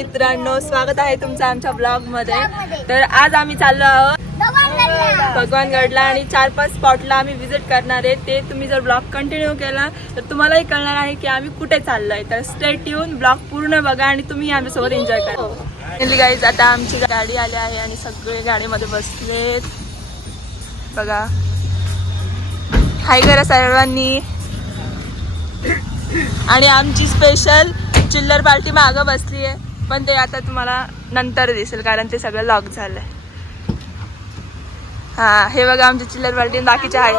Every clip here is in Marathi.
मित्रांनो, स्वागत आहे तुमचं आमच्या ब्लॉग मध्ये। तर आज आम्ही चाललो आहोत भगवानगडला आणि 4-5 स्पॉटला आम्ही विजिट करणार आहे। ते तुम्ही जर ब्लॉग कंटिन्यू केला तर तुम्हालाही कळणार आहे की आम्ही कुठे चाललोय। तर स्टे ट्यून, ब्लॉग पूर्ण बघा आणि तुम्ही आमच्यासोबत एन्जॉय करा। गाईज, आता आमची गाडी आली आहे आणि सगळे गाडीमध्ये बसलेत बघा। हाय करा सर्वांनी। आणि आमची स्पेशल चिल्लर पार्टी मागं बसली आहे, पण ते आता तुम्हाला नंतर दिसेल कारण ते सगळं लॉक झालंय। हा, हे बघा आमची चिल्लर पार्टी। बाकीच्या आहे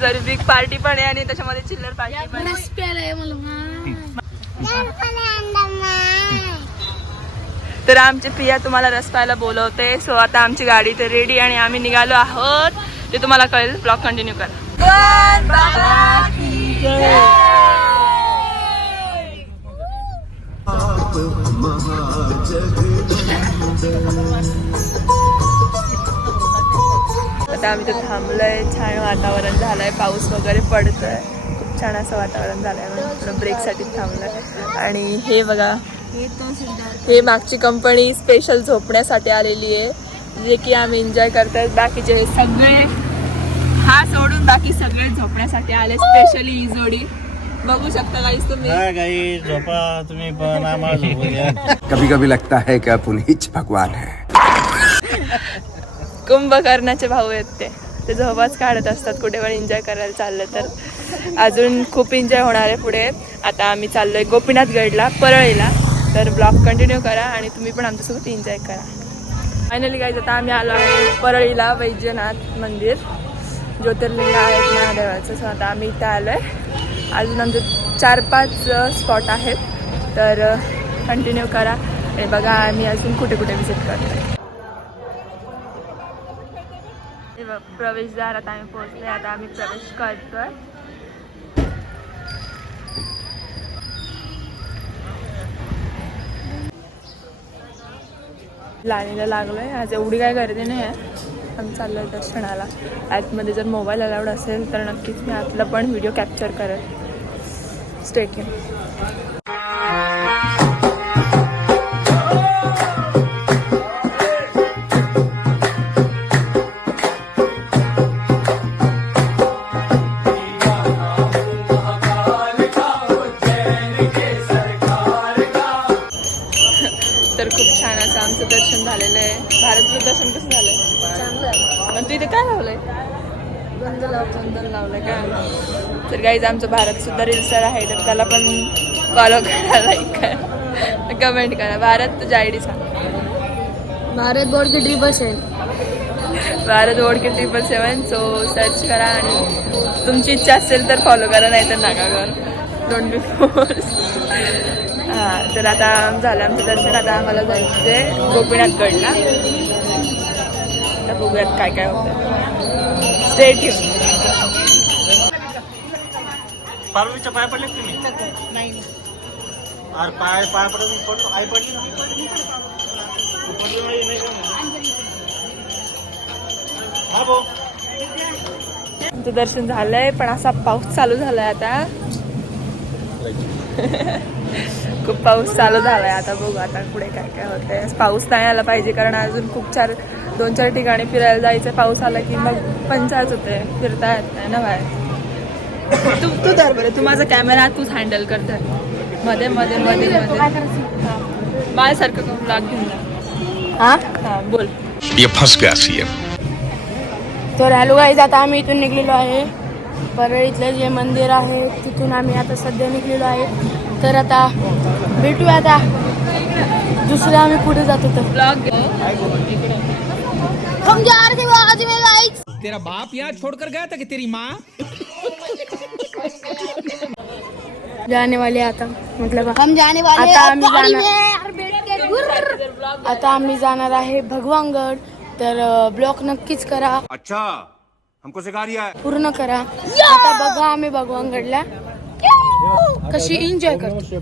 सॉरी बिग पार्टी पण आहे आणि त्याच्यामध्ये चिल्लर पार्टी पण आहे। तर आमची प्रिया तुम्हाला रस पाहायला बोलवते। सो आता आमची गाडी तर रेडी आणि आम्ही निघालो आहोत। ते तुम्हाला कळेल, ब्लॉग कंटिन्यू करा। आता आम्ही तर थांबलोय, छान वातावरण झालंय, पाऊस वगैरे पडतोय, खूप छान असं वातावरण झालंय म्हणून ब्रेक साठी थांबलोय। आणि हे बघा, हे मागची कंपनी स्पेशल झोपण्यासाठी आलेली आहे, जे की आम्ही एन्जॉय करतोय। बाकीचे सगळे, हा सोडून बाकी सगळे झोपण्यासाठी आले, स्पेशली ही जोडी बघू शकता गाईस तुम्ही। गाई झोपा तुम्ही पण, आम्हाला झोपू द्या। कभी कभी लगता है कि आपण हीच भगवान है। कुंभकर्णाचे भाऊ आहेत ते झोपाच काढत असतात कुठे पण एन्जॉय करायला चाललं तर। अजून खूप एन्जॉय होणार आहे पुढे। आता आम्ही चाललोय गोपीनाथगडला, परळीला। तर ब्लॉग कंटिन्यू करा आणि तुम्ही पण आमच्यासोबत एन्जॉय करा। फायनली गाईज, आता आम्ही आलो आहे परळीला, वैद्यनाथ मंदिर, ज्योतिर्लिंग आहेत महादेवाचं। सो आता आम्ही इथं आलो आहे। अजून आमचे 4-5 स्पॉट आहेत, तर कंटिन्यू करा आणि बघा आम्ही अजून कुठे कुठे विजिट करतो। प्रवेशद्वारात आम्ही पोहोचले, आता आम्ही प्रवेश करतोय। लाईनीला लागलोय, आज एवढी काय गर्दी नाही आहे। आम्ही चाललोय दर्शनाला। आतमध्ये जर मोबाईल अलाउड असेल तर नक्कीच मी आतला पण व्हिडिओ कॅप्चर करेल। Stay tune. तर खूप छान असं आमचं दर्शन झालेलं आहे। भारतचं दर्शन कसं झालंय? चांगलं आहे। पण तू इथे काय लावलंय? बंधन लावलंय का? तर गाईज, आमचं भारत सुद्धा रील्सर आहे, तर त्याला पण फॉलो करा, लाईक करा, कमेंट करा। भारत तुझ्या आयडी सांग। भारत बोर्ड के 777। भारत बोर्ड के 777। सो सर्च करा आणि तुमची इच्छा असेल तर फॉलो करा, नाही तर नका करा। Don't be force. हां, तर आता झालं आमचं दर्शन। आता आम्हाला जायचं आहे गोपीनाथगडला। आता बघूयात काय काय होतं। Stay tune. पार्वतीच्या पाय पडले तुम्ही? नाही। अरे पाय पडून आई पडली ना? हा भाऊ, आमचं दर्शन झालंय, पण असा पाऊस चालू झालाय आता। खूप पाऊस चालू झालाय आता। बघू आता पुढे काय काय होतंय। पाऊस नाही आला पाहिजे कारण अजून खूप 2-4 ठिकाणी फिरायला जायचं। पाऊस आला की मग पंचायत होते, फिरता येत नाही ना बाहेर। तू धर बरं, तू माझा कॅमेरा तूच हँडल कर, धर मध्ये मध्ये मध्ये मध्ये माझ्यासारखं करून लाग घेऊन जा। हा बोल। ये फंस गया सीएम। तर हॅलो गाईज, आता आम्ही इथून निघलेलो आहे। परळीतलं जे मंदिर आहे तिथून आम्ही आता सध्या निघलेलो आहे। तर आता भेटूया आता दुसऱ्या आम्ही पुढे जातो। तर ब्लॉग हम जा रहे थे आज में गाइस। तेरा बाप यहाँ छोड़कर गया था कि तेरी माँ? जाने वाले आता, मतलब हम जाने वाले आता आम्ही जाणार आहे भगवानगड। तर ब्लॉग नक्कीच करा। अच्छा, हमको सिखा रिया है। पूर्ण करा। आता बघा आम्ही भगवानगडला कशी एन्जॉय करतो।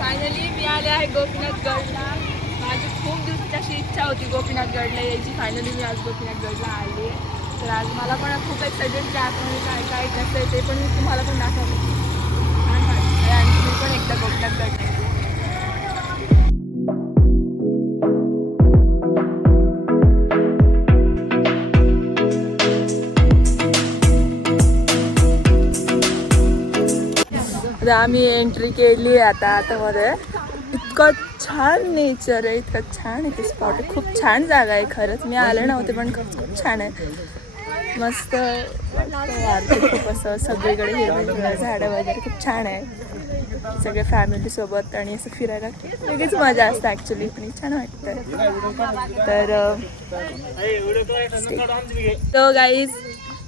फायनली मी आले आहे गोपीनाथगडला। माझी खूप दिवसाची अशी इच्छा होती गोपीनाथगडला यायची। फायनली मी आज गोपीनाथगडला आली। तर आज मला पण खूप एक्सायटेड की आतमध्ये काय काय कसं ते पण मी तुम्हाला पण दाखवते. छान वाटतंय आणि तुम्ही पण एकदा गोपीनाथ गड. आम्ही एंट्री केली आहे आता आतमध्ये. इतकं छान नेचर आहे, इतकं छान इथे स्पॉट आहे, खूप छान जागा आहे खरंच. मी आले नव्हते पण खूप छान आहे, मस्त वाटतं खूप असं. सगळीकडे हिरवे झाडं वगैरे खूप छान आहे. सगळे फॅमिलीसोबत आणि असं फिरायला वेगळीच मजा असते ॲक्च्युली, पण छान वाटतं. तर गाईज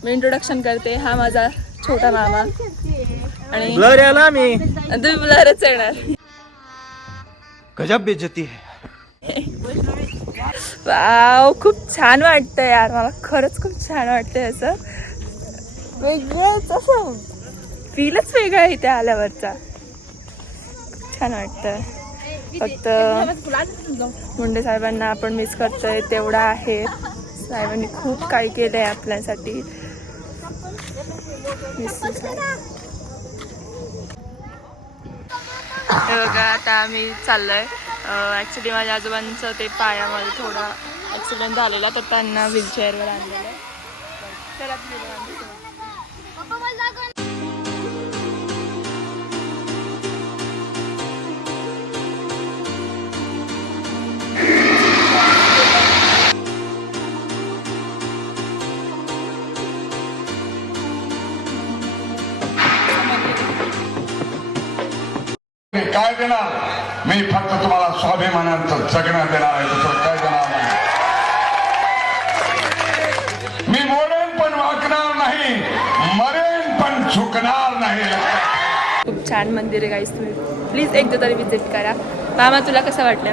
मी इंट्रोडक्शन करते. हा माझा छोटा मामा आणि ब्लर याला मी तुम्ही ब्लरच येणार. गजब बेइज्जती है. वाव, खूप छान वाटतंय यार, मला खरंच खूप छान वाटतंय. असं वेगळंच असं फीलच वेगळं आहे इथे आल्यावरचा. छान वाटतं. फक्त मुंडे साहेबांना आपण मिस करतोय तेवढा आहे. साहेबांनी खूप काही केलंय आपल्यासाठी. बघा आता आम्ही चाललोय. ॲक्च्युली माझ्या आजोबांचं ते पायामध्ये थोडा ॲक्सिडेंट झालेला, तर त्यांना व्हीलचेअरवर आणलेलं. काय देणार मी? फक्त तुम्हाला स्वाभिमानाचं जगणं देणार आहे, दुसरं काय देणार नाही. मी मोडेन पण वाकणार नाही, मरेन पण झुकणार नाही. खूप छान मंदिर आहे गाईस, तुम्ही प्लीज एकदा तरी विजिट करा. मामा तुला कसं वाटलं?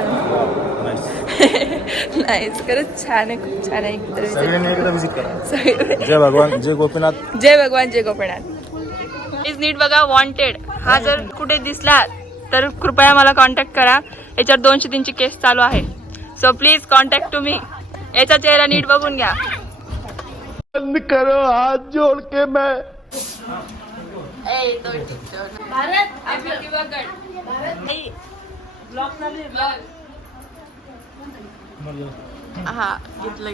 नाहीच, खरंच छान आहे, खूप छान आहे. एकदा विजिट करा. जय भगवान, जय गोपीनाथ. जय भगवान, जय गोपीनाथ. प्लीज नीट बघा. वॉन्टेड हा जर कुठे दिसला तर कृपया मला कॉन्टॅक्ट करा. याच्यावर 203 केस चालू आहे. So please contact to me. याचा चेहरा नीट बघून घ्या. बंद करो हाथ जोड़ के मैं. हा घेतलं.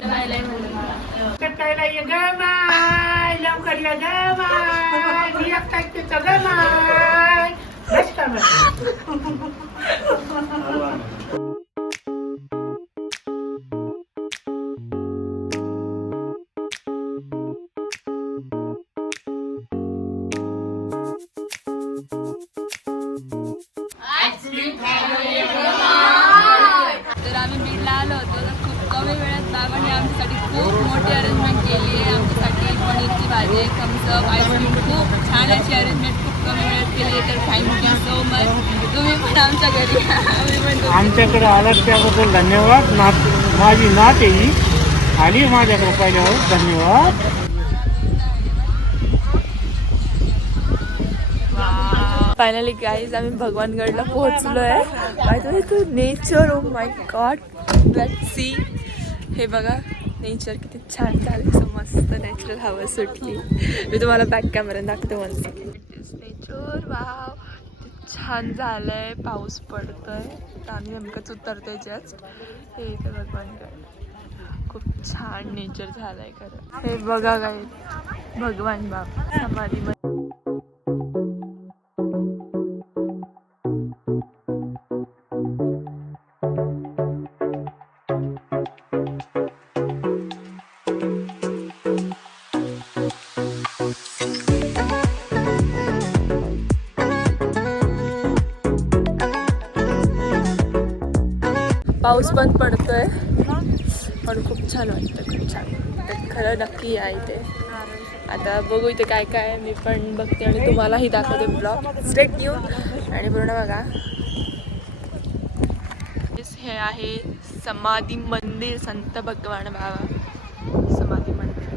तर आम्ही बीडला आलो होतो, तर खूप कमी वेळात बाबांनी आमच्यासाठी खूप मोठी अरेंजमेंट केली आहे. आमच्यासाठी पनीरची भाजी, थम्सअप, आईस्क्रीम, खूप छान अशी अरेंजमेंट खूप कमी वेळात केली आहे. तर थँक्यू सो मच. तुम्ही पण आमच्या घरी आमच्याकडे आलात त्याबद्दल धन्यवाद. माझी नात ही आली माझ्याकडे पाहिल्यावर धन्यवाद. फायनली गाईज आम्ही भगवानगडला पोहोचलोय. माहिती तू nature, oh my god, let's see. हे बघा नेचर किती छान झालं. मस्त नॅचरल हवा सुटली. मी तुम्हाला बॅक कॅमेरा दाखवते. One second. नेचर वाव, छान झालंय. पाऊस पडतोय, तर आम्ही नेमकंच उतरतोय जस्ट. हे इथे भगवानगड खूप छान नेचर झालंय खरं. हे बघा गाईज भगवान बाबा समाधी. पाऊस पण पडतोय पण खूप छान वाटतं, खूप छान. तर खरं नक्की या इथे. आता बघू इथे काय काय मी पण बघते आणि तुम्हालाही दाखवते. ब्लॉग स्टे ट्यून आणि पूर्ण बघा. हे आहे समाधी मंदिर, संत भगवान बाबा समाधी मंदिर.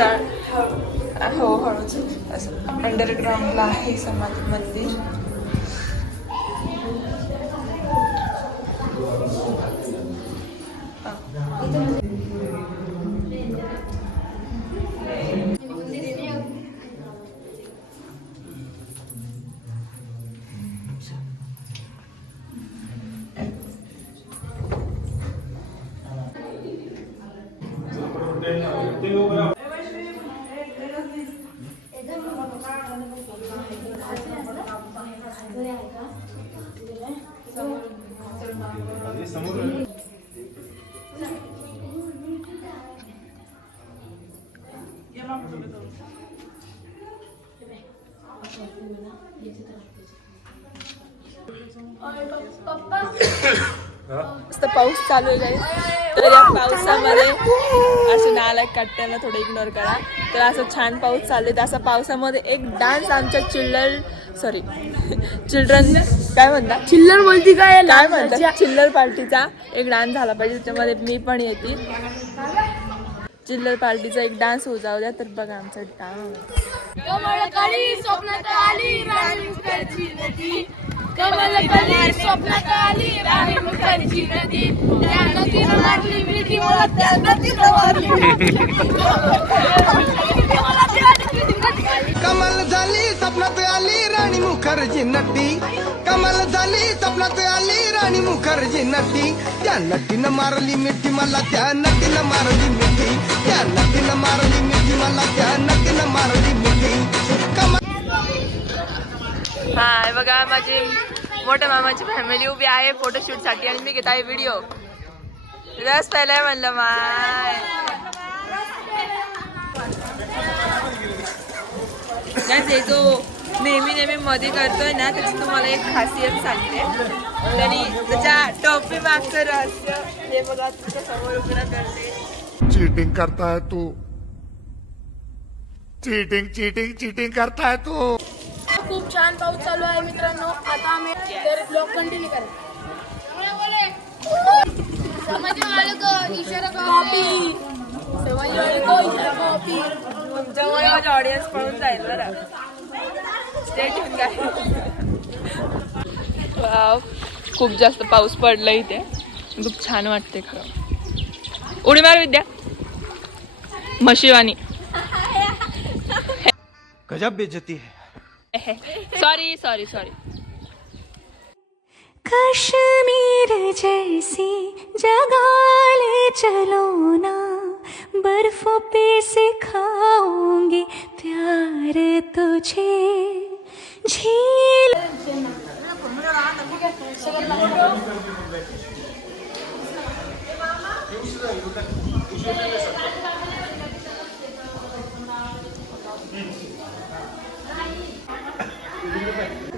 मिसळ हो हळूच असं अंडरग्राऊंडला आहे समाधी मंदिर. मस्त पाऊस चालू आहे तर या पावसामध्ये असे नालायक काट्यांना थोडं इग्नोर करा. तर असं छान पाऊस चालू आहे. असा पावसामध्ये एक डान्स आमच्या चिल्ड्रन काय म्हणतात चिल्लर बोलती काय काय म्हणतात चिल्लर पार्टीचा एक डान्स झाला पाहिजे. त्याच्यामध्ये मी पण येते. चिल्लर पार्टीचा एक डान्स होऊ जाऊ द्या. तर बघा आमचा डान्स. कमळकली स्वप्नात आली राणी मुखार्जी नदी. कमळकली स्वप्नात आली राणी मुखार्जी नदी. त्या नदीनं मारली मिठी मला त्या नदीनं मारली. कमल झाली स्वप्नात आली राणी मुखर्जी नटी. कमल झाली स्वप्नात आली राणी मुखर्जी नटी. त्या नटीनं मारली मिठी मला त्या नटीनं मारली मिठी. त्या नटीनं मारली मिठी मला त्या नटीनं मारली मिठी. हा बघा माझी मोठ्या मामाची फॅमिली उभी आहे फोटोशूट साठी आणि मी घेत आहे व्हिडिओ. रस पहिलाय म्हणलं माय जो नेहमी मध्ये करतोय ना त्याची तुम्हाला एक खासियत सांगते. त्यांनी त्याच्या टोपी मागचं रहस्य हे बघा तुमच्या समोर उघडं करते. चीटिंग करता है तू. चीटिंग चीटिंग चीटिंग करता है तू. खूप छान पाऊस चालू आहे मित्रांनो. आता आम्ही तर ब्लॉग कंटिन्यू करू. तुमच्यामुळे माझी ऑडियन्स पळून जाईल बरं. स्टे ट्यून काय. वाव खूप जास्त पाऊस पडला इथे. खूप छान वाटते खरं. उडी मार विद्या म्हशीवानी. गजब बेइज्जती है. सॉरी कश्मीर जैसी जगह ले चलो ना. बर्फों पे सिखाऊंगी प्यार तुझे. झील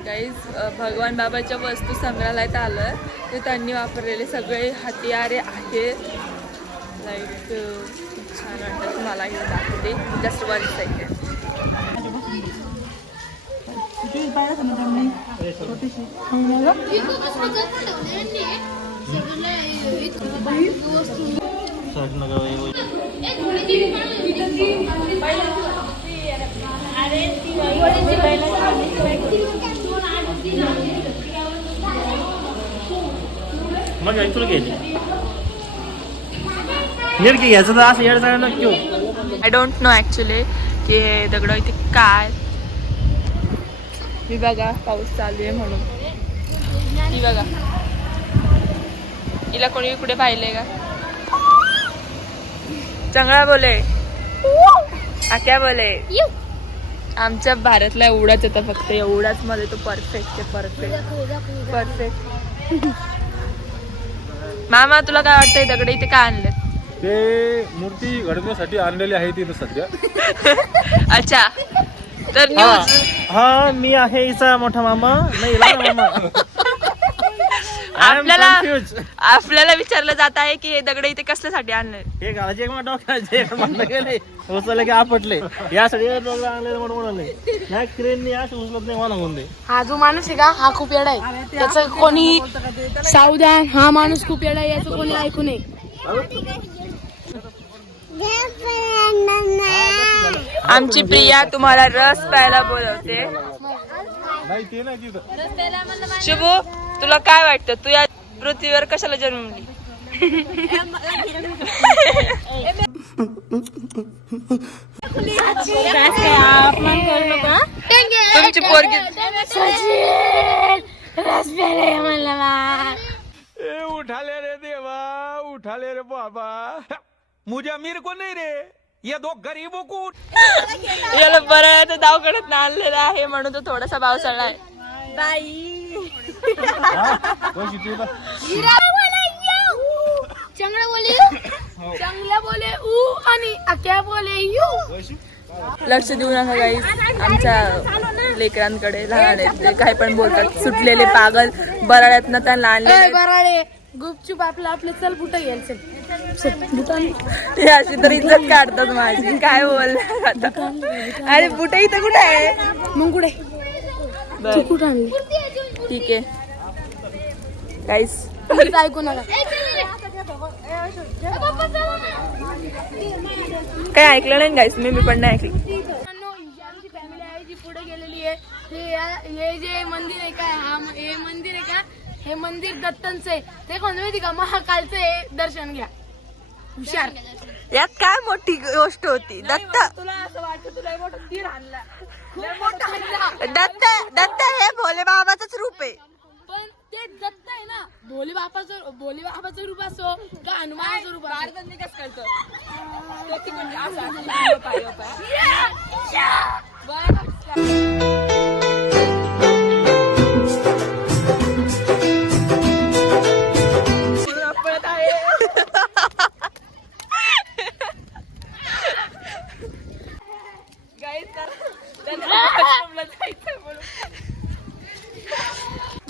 गाईज भगवान बाबाच्या वस्तू संग्रहालयात आलं ते त्यांनी वापरलेले सगळे हत्यारे आहेत. लाईक खूप छान वाटतं. तुम्हाला हे दाखवते जस्ट 1 सेकंड. मग तुला घ्यायची नेरकी घ्यायचं तर असं येड जायला क्यों. आय डोंट नो ॲक्च्युली की हे दगड इथे काय. ही बघा पाऊस चालू आहे म्हणून. ही बघा हिला कोणी कुठे पाहिले का. चांगला बोले क्या बोले. आमच्या भारतला एवढाच येतं फक्त एवढाच मध्ये तो परफेक्ट आहे. परफेक्ट. मामा तुला काय वाटतंय दगड इथे काय आणले. ते मूर्ती घडवण्यासाठी आणलेली आहे तिथं सध्या. अच्छा तर न्यूज. हा मी आहे हिचा मोठा मामा नाही लहान मामा. आपल्याला विचारलं जात आहे की हे दगड इथे कसल्यासाठी आणले. हे घालायचे मग डोक्याचे म्हणलं गेले उचलले की आपटले यासाठी आणले म्हणून नाही क्रेनने असं उचलत नाही म्हणा म्हणते. हा जो माणूस आहे का हा खूप येडा आहे. त्याचं कोणी सावधान. हा माणूस खूप येडा आहे. याचं कोणी ऐकू नये. आमची प्रिया तुम्हाला रस प्यायला बोलवते. नाही ते नाही तिथं. शुभू तुला काय वाटतं, तू या पृथ्वीवर कशाला जन्मली? तुमची पोरगी उठा ले रे देवा, उठा ले रे बाबा, मुझे अमीर को नहीं रे, ये दो गरीबों को. याला बरं दवाखान्यात आणलेला आहे म्हणून तो थोडासा भाव चढलाय. चांगला बोले चांगला बोले ऊ आणि क्या बोले यू. लक्ष देऊ नका गाईस आमच्या लेकरांकडे. लहान आहेत ते काय पण बोलतात. सुटलेले पागल बराड्यातनं त्यांना आणले. बराडे गुपचूप आपलं चल बुट घ्यायचं. अशी तर इज्जत काढतात माझी. काय बोलणार आता. अरे बुट इथं कुठे आहे मग कुठे बरं, कुठं आणली ठीक आहे गाईस. ऐकू नका. काय ऐकलं नाही गाईस मी पण नाही ऐकलं. आमची फॅमिली आहे जी पुढे गेलेली आहे. हे जे मंदिर आहे का, हे मंदिर आहे का, हे मंदिर दत्तांचं आहे. ते कोण माहिती का, महाकालचं आहे. दर्शन घ्या. हुशार. यात काय मोठी गोष्ट होती. दत्त तुला असं वाटतं तुला मोठा तीर आणला. दत्त हे भोले बाबाचंच रूप आहे. पण ते दत्त आहे ना, भोले बाबाचं रूप असो का हनुमानाचं रूप असो.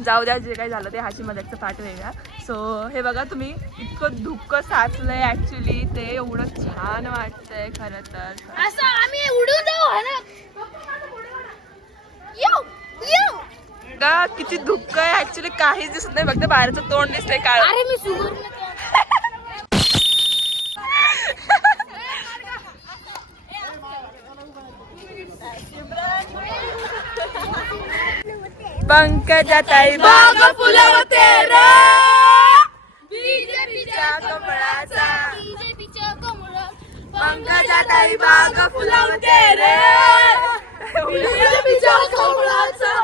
जाऊ द्या, जे काही झालं ते हाची मजाकचा पाठ वेगळा. सो हे बघा तुम्ही इतकं धुक्क साचलंय ऍक्च्युली. ते एवढं छान वाटतंय खरं तर. असं आम्ही उडून जाऊ ना. किती धुक्क आहे ऍक्च्युली. काहीच दिसत नाही, फक्त बाहेरचं तोंड दिसतंय काळ. अरे मी सुगर पंकजाताई बाग फुलवते रे बीजेपीच्या कमळाचा. पंकजाताई बाग फुलवते रे बीजेपीच्या कमळाचा.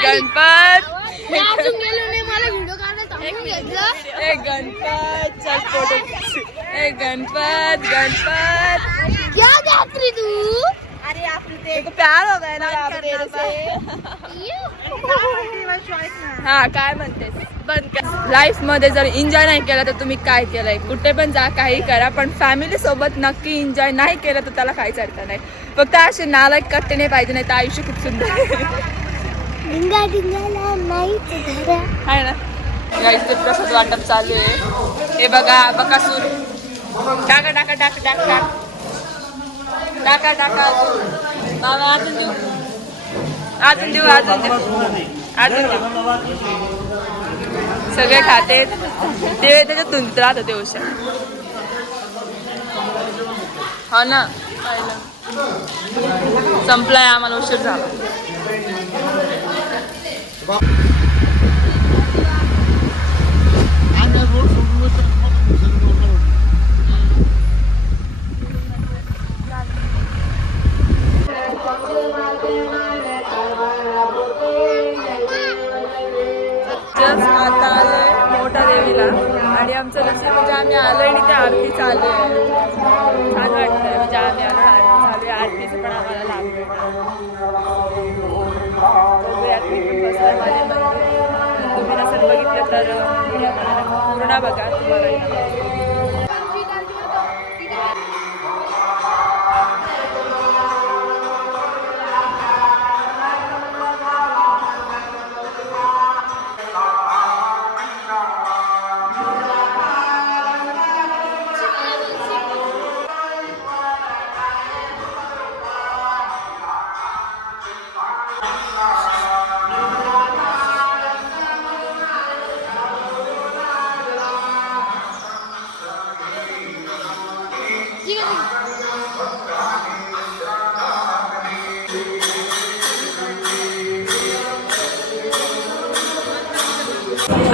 गणपत अजून गेलो नाही. मला व्हिडिओ काढायला थांबून घेतलं. गणपत चल फोटो. गणपत क्या गात्री तू. अरे आपको प्यार हो गया ना तेरे से. हा काय म्हणतेस. बंद कर. लाईफ मध्ये जर एन्जॉय नाही केला तर तुम्ही काय केलंय. कुठे पण जा, काही करा, पण फॅमिली सोबत नक्की एन्जॉय नाही केलं तर त्याला काहीच अर्थ नाही. फक्त असे नालायक कट्टे नाही पाहिजे, नाही तर आयुष्य खूप सुंदर आहे ना. गाईस प्रसाद वाटप चालू आहे. हे बघा बकासूर. टाका टाका टाका टाका टाका टाका. बाबा अजून देऊ, अजून देऊ, अजून देऊ, अजून देऊ. सगळे खाते ते त्याच्यात धुंदीत राहतं ते उशा. हो ना. संपलाय, आम्हाला उशीर झाला. आता आलोय मोठा देवीला आणि आमचं नशीब म्हणजे आम्ही आलोय आणि ते आरती चालू आहे. छान वाटतंय म्हणजे आम्ही आलो आरती चालू आहे. आरतीचं पण आम्हाला लाभ मिळणार. तुम्ही नसेल बघितलं तर पूर्ण बघा, तुम्हाला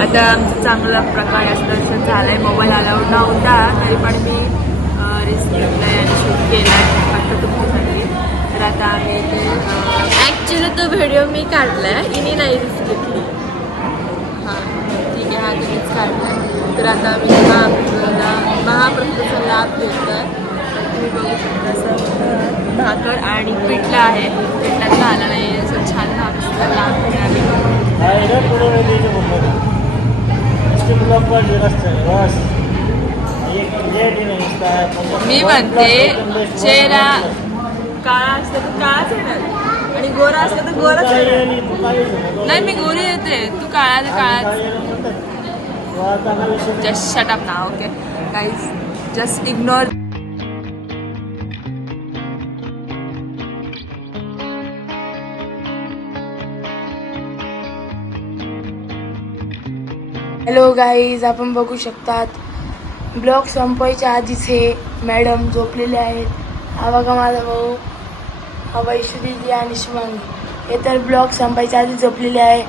आता आमचं चांगला प्रकारे असं दर्शन झालं आहे. मोबाईल अलाउड नव्हता तरी पण मी रिस्क घेतला आहे आणि शूट केला आहे फक्त तुमच्यासाठी. तर आता आम्ही ॲक्च्युली तो व्हिडिओ मी काढला आहे, हिने नाही रिस्क घेतली. हां ठीक आहे, हा तुम्हीच काढला. तर आता आम्ही महाप्रसादाचा लाभ घेतो आहे. तुम्ही बघू शकता असं भाकर आणि पिठलं आहे, पिठल्यातलं आलं नाही असं छान लाभ आम्ही मी म्हणते चेहरा काळा असला तर काळाच येणार आणि गोरा असला तर गोराच येणार. नाही मी गोरी येते, तू काळा तर काळाच. जस्ट शट अप ना. Okay guys, just ignore. Hello guys, आपण बघू शकतात ब्लॉग संपायच्या आधीच हे मॅडम झोपलेले आहेत. हा बघा माझा भाऊ, हा वैशू दिदी आणि शुभांगी, हे तर ब्लॉग संपायच्या आधी झोपलेले आहे.